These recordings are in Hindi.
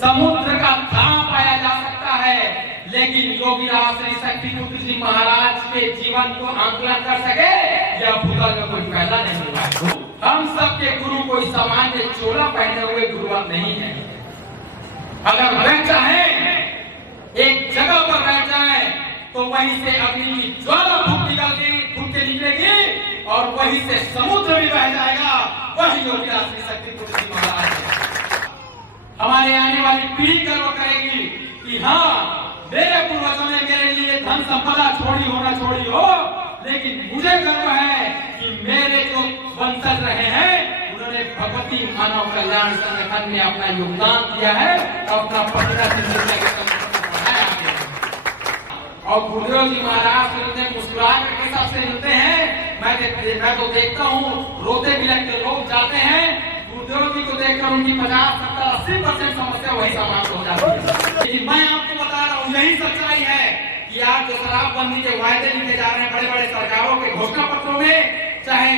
समुद्र का थाम पाया जा सकता है, लेकिन योगी राज श्री शक्ति पुत्र जी महाराज के जीवन को आंकलन कर सके यह भूतल में कोई पहला नहीं हुआ। हम सबके गुरु कोई सामान्य चोला पहने हुए गुरुवर नहीं है। अगर वह चाहे एक जगह पर बैठ जाए तो वहीं से अग्नि की ज्वाला फूट के निकलेगी और वहीं से समुद्र भी बह जाएगा। वही योगी राज श्री शक्ति पुत्र जी महाराज है। हमारे आने वाली पीढ़ी गर्व करेगी कि हाँ, मेरे पूर्वजों ने मेरे लिए धन संपदा छोड़ी हो, लेकिन मुझे गर्व है कि मेरे जो वंशज रहे हैं उन्होंने भगवती मानव कल्याण संगठन में अपना योगदान दिया है, अपना पटना से बढ़ाया है। और गुरुदेव जी महाराज से मुस्कुरा करके सबसे मिलते हैं। मैं तो देखता हूँ रोते बिलखते लोग जाते हैं, गुरुदेव जी को देखकर उनकी 50, 70, 80% समस्या वही समाप्त हो जाती है। लेकिन मैं आपको बता रहा हूँ यही सच्चाई है कि आप जो शराबबंदी के वायदे लिखे जा रहे हैं बड़े बड़े सरकारों के घोषणा पत्रों में, चाहे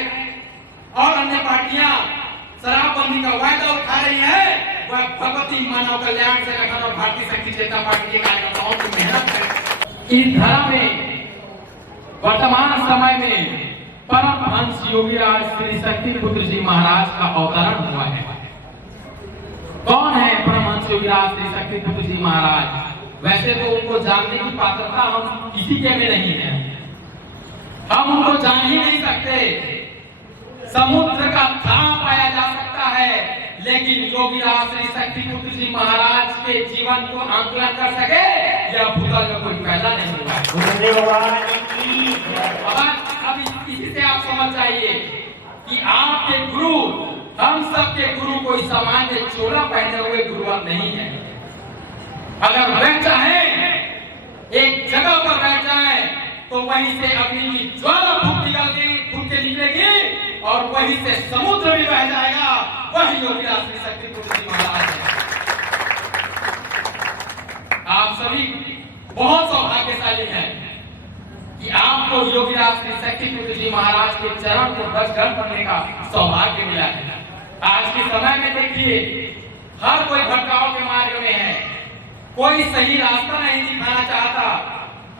और अन्य पार्टियां शराबबंदी का वायदा उठा रही है, वह भगवती मानव कल्याण संगठन और भारतीय शक्ति चेतना पार्टी के कार्यकर्ताओं की मेहनत है। इस धरा में वर्तमान समय में परमहंस योगी राज श्री शक्ति पुत्र जी महाराज का अवतरण हुआ है। कौन है परमहंस योगी राज श्री शक्ति पुत्र जी महाराज? वैसे तो उनको जानने की पात्रता हम किसी के में नहीं है, हम उनको जान ही नहीं सकते। समुद्र का थाम पाया जा सकता है, लेकिन योगी राज श्री शक्ति पुत्र जी महाराज के जीवन को आंकलन कर सके यह भूतल में कोई पहला नहीं हुआ। अब इसी से आप समझ जाइए कि आपके गुरु, हम सबके गुरु कोई सामान्य चोला पहने हुए गुरुवर नहीं है। अगर वह चाहे एक जगह पर बैठ जाए तो वहीं से अग्नि की ज्वाला फूट के निकलेगी और वहीं से समुद्र भी बह जाएगा। वही योगी राज श्री शक्ति पुत्र जी महाराज है। आप सभी बहुत सौभाग्यशाली हैं कि आपको योगी राज श्री शक्ति पुत्र जी महाराज के चरण को बचकर पढ़ने का सौभाग्य मिला है। आज के समय में देखिए हर कोई भटकाव के मार्ग में है, कोई सही रास्ता नहीं दिखाना चाहता।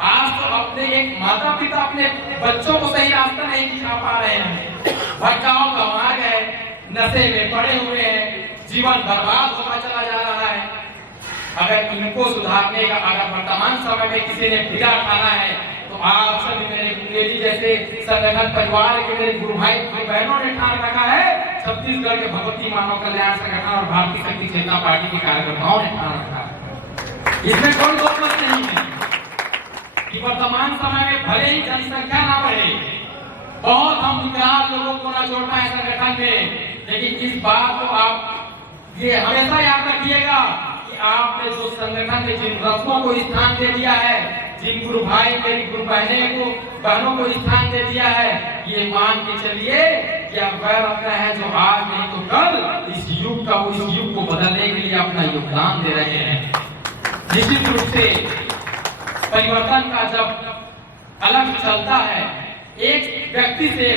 आज तो अपने एक माता पिता अपने बच्चों को सही रास्ता नहीं दिखा पा रहे हैं। भटकाव का मार्ग है, नशे में पड़े हुए हैं, जीवन बर्बाद होता चला जा रहा है। अगर इनको सुधारने का अगर वर्तमान समय में किसी ने बीड़ा उठाना है तो आप सभी मेरे जैसे संगठन परिवार के मेरे गुरु भाई बहनों ने ठान रखा है, छत्तीसगढ़ के भगवती मानव कल्याण संगठन और भारतीय शक्ति चेतना पार्टी के कार्यकर्ताओं ने ठान रखा है। इसमें कोई दो मत नहीं है कि वर्तमान समय में भले ही जनसंख्या ना बढ़े, बहुत हम विकराल लोगों को ना जोड़ पाए संगठन में, लेकिन इस बात को आप ये हमेशा याद रखिएगा कि आपने जो संगठन में जिन रत्नों को स्थान दे दिया है, जिन गुरु भाई मेरी गुरु बहनों को स्थान दे दिया है, ये मान के चलिए कि वह रत्न है जो आज नहीं तो कल इस युग को बदलने के लिए अपना योगदान दे रहे हैं। निश्चित रूप से परिवर्तन का जब अलग चलता है, एक व्यक्ति से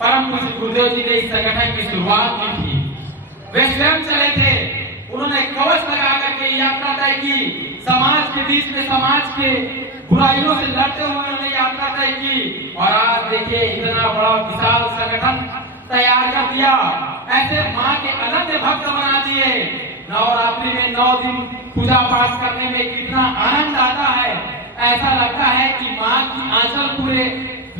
परम पूज्य गुरुदेव जी ने इस संगठन की शुरुआत की थी। वे स्वयं चले थे, उन्होंने कवच लगा करके यात्रा तय की, समाज के बीच में समाज के बुराइयों से लड़ते हुए उन्होंने यात्रा तय की और आज देखिए इतना बड़ा विशाल संगठन तैयार कर दिया। ऐसे माँ के अनन्य भक्त बना दिए। नवरात्रि में 9 दिन पूजा पाठ करने में कितना आनंद आता है। ऐसा लगता है कि माँ की आंचल पूरे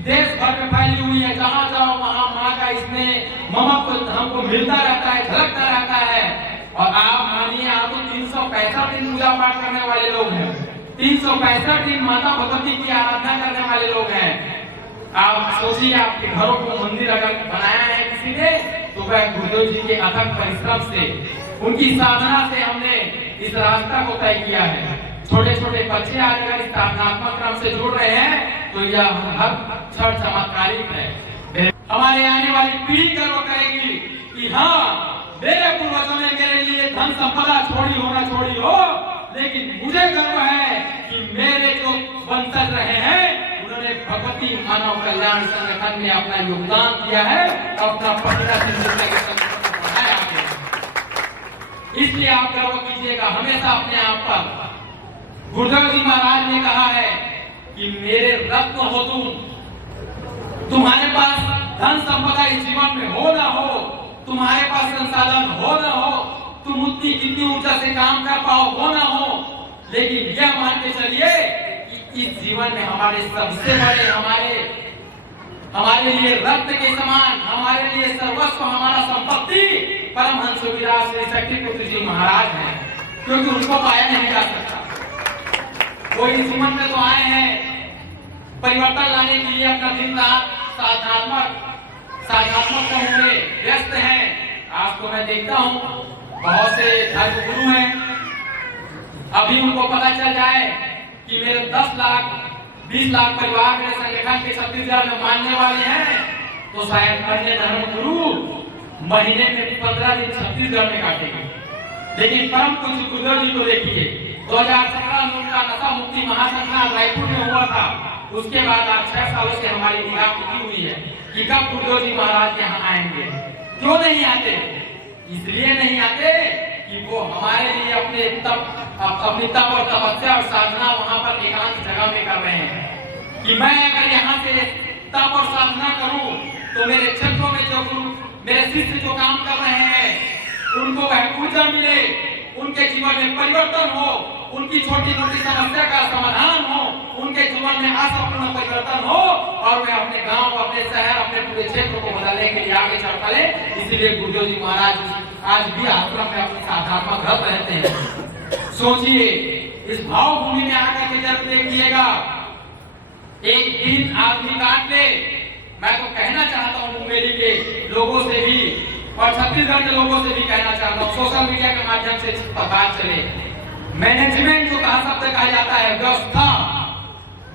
देश भर में फैली हुई है, जहाँ जाओ वहाँ माँ का इसमें ममत्व हमको मिलता रहता है, झलकता रहता है। और आप मानिए आप तो 365 दिन पूजा पाठ करने वाले लोग हैं, 365 दिन माता भगवती की आराधना करने वाले लोग हैं। आप सोचिए आपके घरों को मंदिर अगर बनाया है किसी ने तो वह गुरुदेव जी के अथक परिश्रम से, उनकी साधना से हमने इस रास्ता को तय किया है। छोटे छोटे बच्चे आज अगर इस साधनात्मक क्रम से जुड़ रहे हैं तो यह हर क्षण चमत्कारिक है। हमारे आने वाली पीढ़ी गर्व करेगी कि हाँ, मेरे पूर्वजों ने मेरे लिए धन संपदा छोड़ी हो, लेकिन मुझे गर्व है कि मेरे जो वंशज रहे हैं उन्होंने भगवती मानव कल्याण संगठन में अपना योगदान दिया है, अपना पटना से बढ़ाया है। इसलिए आप गर्व कीजिएगा हमेशा अपने आप पर। गुरुदेव जी महाराज ने कहा है कि मेरे रत्न हो तुम, तुम्हारे पास धन संपदा इस जीवन में हो ना हो, तुम्हारे पास संसाधन हो ना हो, तुम उतनी जितनी ऊर्जा से काम कर पाओ हो ना हो, लेकिन यह मान के चलिए कि इस जीवन में हमारे सबसे बड़े हमारे लिए रत्न के समान, हमारे लिए सर्वस्व, हमारा संपत्ति परमहंस योगीराज श्री शक्तिपुत्र जी महाराज हैं, क्योंकि उनको पाया नहीं जा सकता। वो इस जीवन में तो आए हैं परिवर्तन लाने के लिए, अपना दिन रात साधनात्मक काम में व्यस्त हैं। आज तो मैं देखता हूँ बहुत से धर्म गुरु हैं, अभी उनको पता चल जाए कि मेरे 10 लाख 20 लाख परिवार मेरे संगठन के छत्तीसगढ़ में मानने वाले हैं, तो शायद अन्य धर्म गुरु महीने में 15 दिन छत्तीसगढ़ में काटेंगे। लेकिन परम पूज्य गुरुदेव जी को देखिए, 2017 में उनका नशा मुक्ति महासंग्राम रायपुर में हुआ था। उसके बाद आज 6 सालों से हमारी निगाह टिकी हुई है कि कब गुरुदेव जी महाराज यहाँ आएंगे। क्यों नहीं आते? इसलिए नहीं आते कि वो हमारे लिए अपनी तप और तपस्या और साधना वहाँ पर एकांत जगह में कर रहे हैं कि मैं अगर यहाँ से तप और साधना करूँ तो मेरे क्षेत्रों में जो गुरु मेरे शिष्य जो काम कर रहे हैं उनको वह ऊर्जा मिले, उनके जीवन में परिवर्तन हो, उनकी छोटी मोटी समस्या का समाधान हो, उनके जीवन में आशापूर्ण परिवर्तन हो और वे अपने गांव, अपने शहर, अपने पूरे क्षेत्र को बदलने के लिए आगे चढ़ पड़े। इसीलिए गुरुदेव जी महाराज आज भी आश्रम में अपने साधनात्मक रत रहते हैं। सोचिए, इस भाव भूमि में आकर के जब देखिएगा, एक दिन आदमी काट ले। मैं तो कहना चाहता हूँ मुंगेली के लोगों से भी और छत्तीसगढ़ के लोगों से भी कहना चाहता हूँ, सोशल मीडिया के माध्यम से बात चले, मैनेजमेंट जो कहा शब्द कहा जाता है,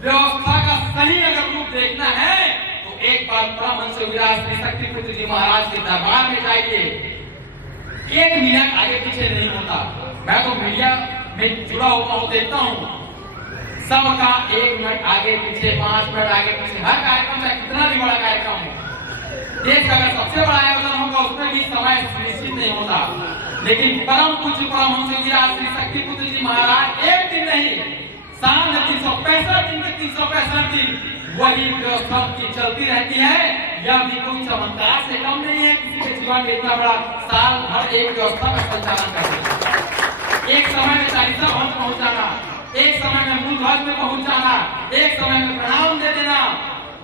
व्यवस्था का सही अगर रूप देखना है तो एक बार परमहंस योगीराज श्री शक्तिपुत्र जी महाराज के दरबार में जाइए। 1 मिनट आगे पीछे नहीं होता। मैं तो मीडिया में जुड़ा होता हूँ, देखता हूँ सबका 1 मिनट आगे पीछे, 5 मिनट आगे पीछे, हर कार्यक्रम चाहे कितना भी बड़ा कार्यक्रम हो, देश का अगर सबसे बड़ा आयोजन होगा उसमें भी समय निश्चित नहीं होता। लेकिन परम पूज्य परमहंस योगीराज श्री शक्तिपुत्र जी महाराज एक दिन नहीं, साल में 365 दिन के 365 दिन वही व्यवस्था की चलती रहती है। यह भी कोई चमत्कार से कम नहीं है। किसी के जीवन में इतना बड़ा साल भर एक व्यवस्था का संचालन करना, एक समय में चालीसा भवन पहुंच जाना, एक समय में मूल ध्वज में पहुंच जाना, एक समय में प्रणाम दे देना।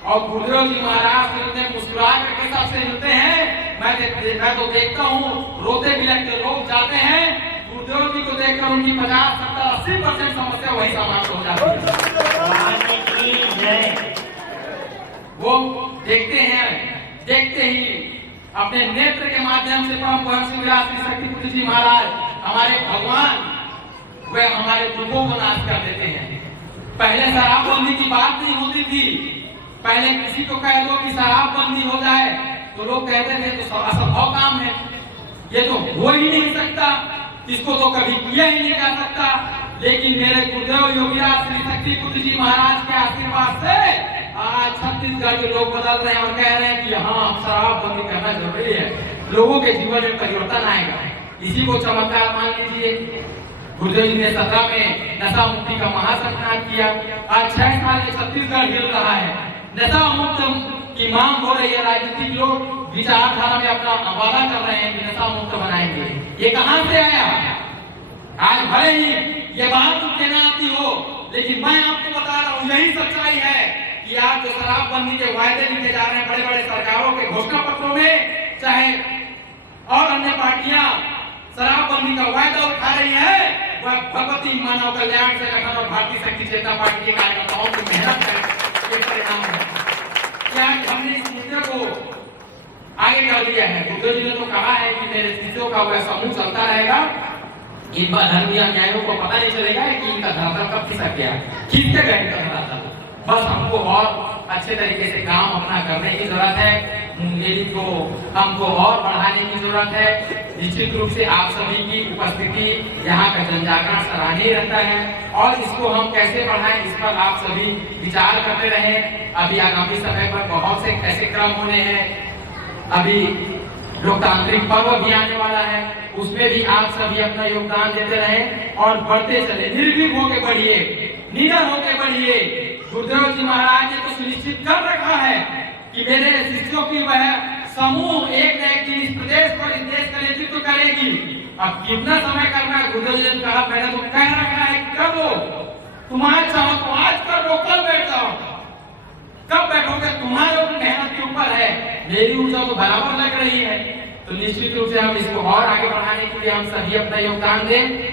और गुरुदेव जी महाराज मिलते मुस्कुरा करके सबसे मिलते हैं। मैं तो देखता हूँ रोते बिलखते लोग जाते हैं, गुरुदेव जी को देखकर उनकी 50, 70, 80% समस्या वही समाप्त हो जाती है। वो देखते ही अपने नेत्र के माध्यम से परम पूज्य योगीराज श्री शक्तिपुत्र जी महाराज हमारे भगवान वे हमारे दुखों को नाश कर देते हैं। पहले शराबबंदी की बात नहीं होती थी। पहले किसी को कह दो कि शराबबंदी हो जाए तो लोग कहते थे तो असंभव काम है, ये तो हो ही नहीं सकता, इसको तो कभी किया ही नहीं जा सकता। लेकिन मेरे गुरुदेव योगीराज श्री शक्तिपुत्र जी महाराज के आशीर्वाद से आज छत्तीसगढ़ के लोग बदल रहे हैं और कह रहे हैं कि हाँ शराबबंदी करना जरूरी है, लोगों के जीवन में परिवर्तन आएगा। इसी को चमत्कार मान लीजिए। गुरुदेव जी ने 17 में नशा मुक्ति का महासंग्राम किया। आज 6 साल से छत्तीसगढ़ हिल रहा है, नशा मुक्त की मांग हो रही है। राजनीतिक लोग विचारधारा में अपना वादा कर रहे हैं कि नशा मुक्त बनाएंगे। ये कहां से आया? आज भले ही ये बात कहना आती हो, लेकिन मैं आपको बता रहा हूँ यही सच्चाई है कि आज जो शराबबंदी के वायदे लिखे जा रहे हैं बड़े बड़े सरकारों के घोषणा पत्रों में, चाहे और अन्य पार्टियां शराबबंदी का वायदा उठा रही है, वह भगवती मानव कल्याण संगठन और भारतीय शक्ति चेतना पार्टी के कार्यकर्ताओं की मेहनत के परिणाम है। क्या हमने इस मुद्दे को आगे कर दिया है? गुरुदेव जी ने तो कहा है कि मेरे शिष्यों का वह समूह चलता रहेगा, इन धर्मीय अन्यायों को पता नहीं चलेगा कि इनका धरातल कब खिसक गया, खींचते गए इनका धरातल। बस हमको और अच्छे तरीके से काम अपना करने की जरूरत है। मुंगेली को हमको और बढ़ाने की जरूरत है। निश्चित रूप से आप सभी की उपस्थिति, यहाँ का जनजागरण सराहनीय रहता है और इसको हम कैसे बढ़ाएं इस पर आप सभी विचार करते रहें। अभी आगामी समय पर बहुत से ऐसे क्रम होने हैं। अभी लोकतांत्रिक पर्व भी आने वाला है। उसमें भी आप सभी अपना योगदान देते रहें और बढ़ते चले, निर्भीक होकर बढ़िए, निडर होकर बढ़िए। गुरुदेव जी महाराज ने तो सुनिश्चित कर रखा है कि मेरे शिष्यों की वह समूह एक न एक दिन इस प्रदेश पर, इस देश का नेतृत्व करेगी। अब कितना समय करना है, गुरुदेव जी ने कहा, मैंने तो कह रखा है कि कर लो, तुम्हारे चाहो तो आज कर लो, कल बैठ जाओ। कब बैठोगे तुम्हारे ऊपर, मेहनत के ऊपर है, मेरी ऊर्जा तो बराबर लग रही है। तो निश्चित रूप से हम इसको और आगे बढ़ाने के लिए हम सभी अपना योगदान दें।